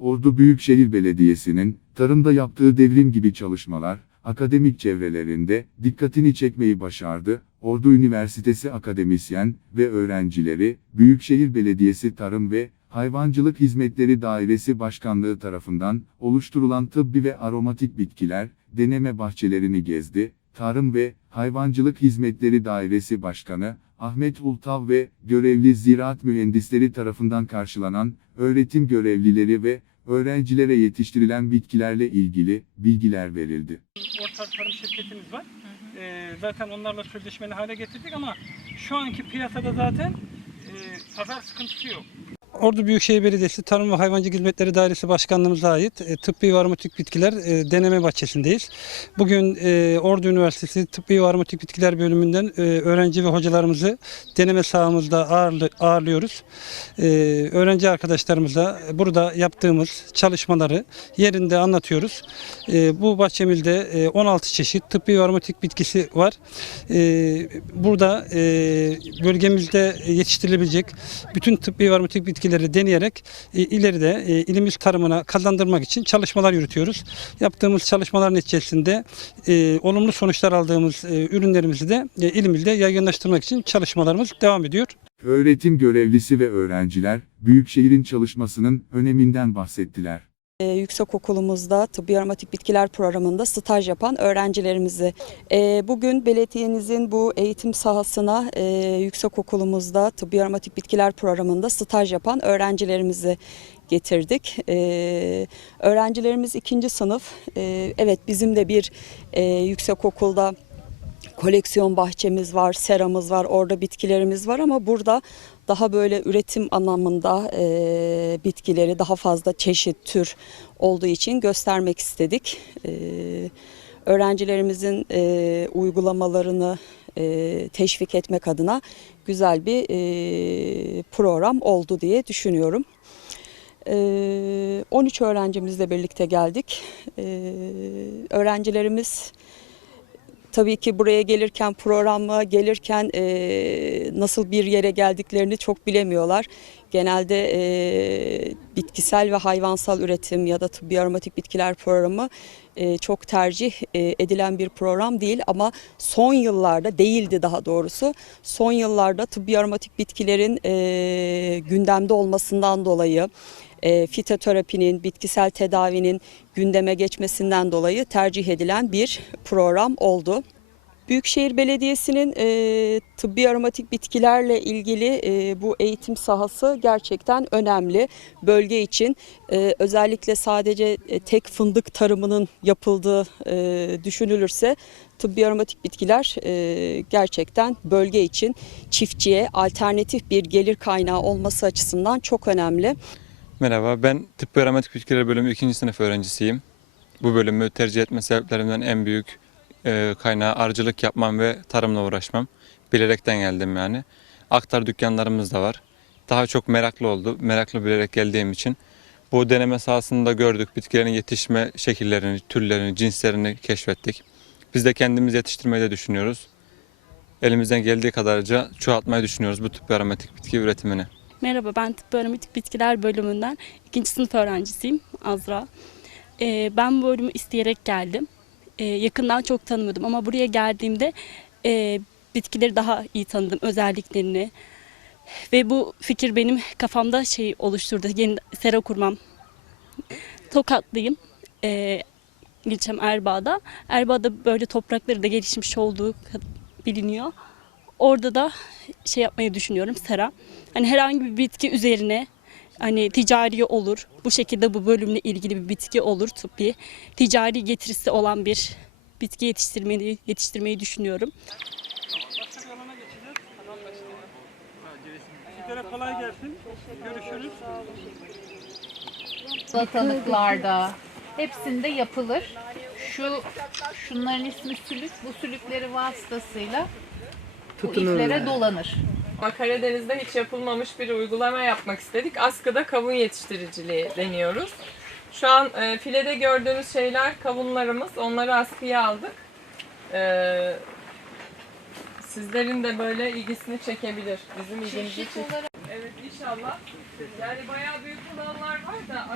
Ordu Büyükşehir Belediyesi'nin tarımda yaptığı devrim gibi çalışmalar akademik çevrelerinde dikkatini çekmeyi başardı. Ordu Üniversitesi akademisyen ve öğrencileri Büyükşehir Belediyesi Tarım ve Hayvancılık Hizmetleri Dairesi Başkanlığı tarafından oluşturulan tıbbi ve aromatik bitkiler deneme bahçelerini gezdi. Tarım ve Hayvancılık Hizmetleri Dairesi Başkanı Ahmet Ultav ve görevli ziraat mühendisleri tarafından karşılanan öğretim görevlileri ve öğrencilere yetiştirilen bitkilerle ilgili bilgiler verildi. orta tarım şirketimiz var. Ee, zaten onlarla sözleşmeli hale getirdik ama şu anki piyasada zaten e, pazar sıkıntısı yok. Ordu Büyükşehir Belediyesi Tarım ve Hayvancılık Hizmetleri Dairesi Başkanlığımıza ait e, tıbbi ve bitkiler e, deneme bahçesindeyiz. Bugün e, Ordu Üniversitesi Tıbbi ve Bitkiler bölümünden e, öğrenci ve hocalarımızı deneme sahamızda ağırlı, ağırlıyoruz. E, öğrenci arkadaşlarımıza burada yaptığımız çalışmaları yerinde anlatıyoruz. E, bu bahçemizde e, 16 çeşit tıbbi ve bitkisi var. E, burada e, bölgemizde yetiştirilebilecek bütün tıbbi ve aromatik bitkileri deneyerek e, ileride e, ilimiz tarımına kazandırmak için çalışmalar yürütüyoruz. Yaptığımız çalışmaların neticesinde e, olumlu sonuçlar aldığımız e, ürünlerimizi de e, ilimizde yaygınlaştırmak için çalışmalarımız devam ediyor. Öğretim görevlisi ve öğrenciler Büyükşehir'in çalışmasının öneminden bahsettiler. Ee, Yüksekokulumuzda tıbbi aromatik bitkiler programında staj yapan öğrencilerimizi e, bugün belediyenizin bu eğitim sahasına e, yüksekokulumuzda tıbbi aromatik bitkiler programında staj yapan öğrencilerimizi getirdik. E, öğrencilerimiz ikinci sınıf. E, evet bizim de bir e, yüksekokulda koleksiyon bahçemiz var, seramız var, orada bitkilerimiz var ama burada daha böyle üretim anlamında e, bitkileri daha fazla çeşit, tür olduğu için göstermek istedik. E, öğrencilerimizin e, uygulamalarını e, teşvik etmek adına güzel bir e, program oldu diye düşünüyorum. E, 13 öğrencimizle birlikte geldik. E, öğrencilerimiz Tabii ki buraya gelirken programa gelirken e, nasıl bir yere geldiklerini çok bilemiyorlar. Genelde e, bitkisel ve hayvansal üretim ya da tıbbi aromatik bitkiler programı e, çok tercih e, edilen bir program değil ama son yıllarda değildi daha doğrusu. Son yıllarda tıbbi aromatik bitkilerin e, gündemde olmasından dolayı e, fitoterapinin, bitkisel tedavinin gündeme geçmesinden dolayı tercih edilen bir program oldu. Büyükşehir Belediyesi'nin e, tıbbi aromatik bitkilerle ilgili e, bu eğitim sahası gerçekten önemli. Bölge için e, özellikle sadece e, tek fındık tarımının yapıldığı e, düşünülürse tıbbi aromatik bitkiler e, gerçekten bölge için çiftçiye alternatif bir gelir kaynağı olması açısından çok önemli. Merhaba, ben Tıp ve Aromatik Bitkiler bölümü 2. sınıf öğrencisiyim. Bu bölümü tercih etme sebeplerimden en büyük e, kaynağı arıcılık yapmam ve tarımla uğraşmam. Bilerekten geldim yani. Aktar dükkanlarımız da var. Daha çok meraklı oldu. Meraklı bilerek geldiğim için. Bu deneme sahasında gördük. Bitkilerin yetişme şekillerini, türlerini, cinslerini keşfettik. Biz de kendimiz yetiştirmeyi de düşünüyoruz. Elimizden geldiği kadarca çoğaltmayı düşünüyoruz bu tip aromatik bitki üretimini. Merhaba ben tıp aromatik bitkiler bölümünden ikinci sınıf öğrencisiyim Azra. Ee, ben bu bölümü isteyerek geldim. Ee, yakından çok tanımıyordum ama buraya geldiğimde e, bitkileri daha iyi tanıdım özelliklerini. Ve bu fikir benim kafamda şey oluşturdu. Yeni sera kurmam. Tokatlıyım. Ee, ilçem Erbaa'da. Erbaa'da böyle toprakları da gelişmiş olduğu biliniyor. Orada da şey yapmayı düşünüyorum sera. Hani herhangi bir bitki üzerine hani ticari olur. Bu şekilde bu bölümle ilgili bir bitki olur tıbbi. Ticari getirisi olan bir bitki yetiştirmeyi yetiştirmeyi düşünüyorum. Sizlere kolay gelsin. Görüşürüz. salatalıklarda hepsinde yapılır. Şu şunların ismi sülük. Bu sülükleri vasıtasıyla bu iplere dolanır. Ama Karadeniz'de hiç yapılmamış bir uygulama yapmak istedik. Askıda kavun yetiştiriciliği deniyoruz. Şu an e, filede gördüğünüz şeyler kavunlarımız. Onları askıya aldık. E, sizlerin de böyle ilgisini çekebilir. Bizim ilgimizi Çeşit çek- olarak Evet inşallah. Yani bayağı büyük olanlar var da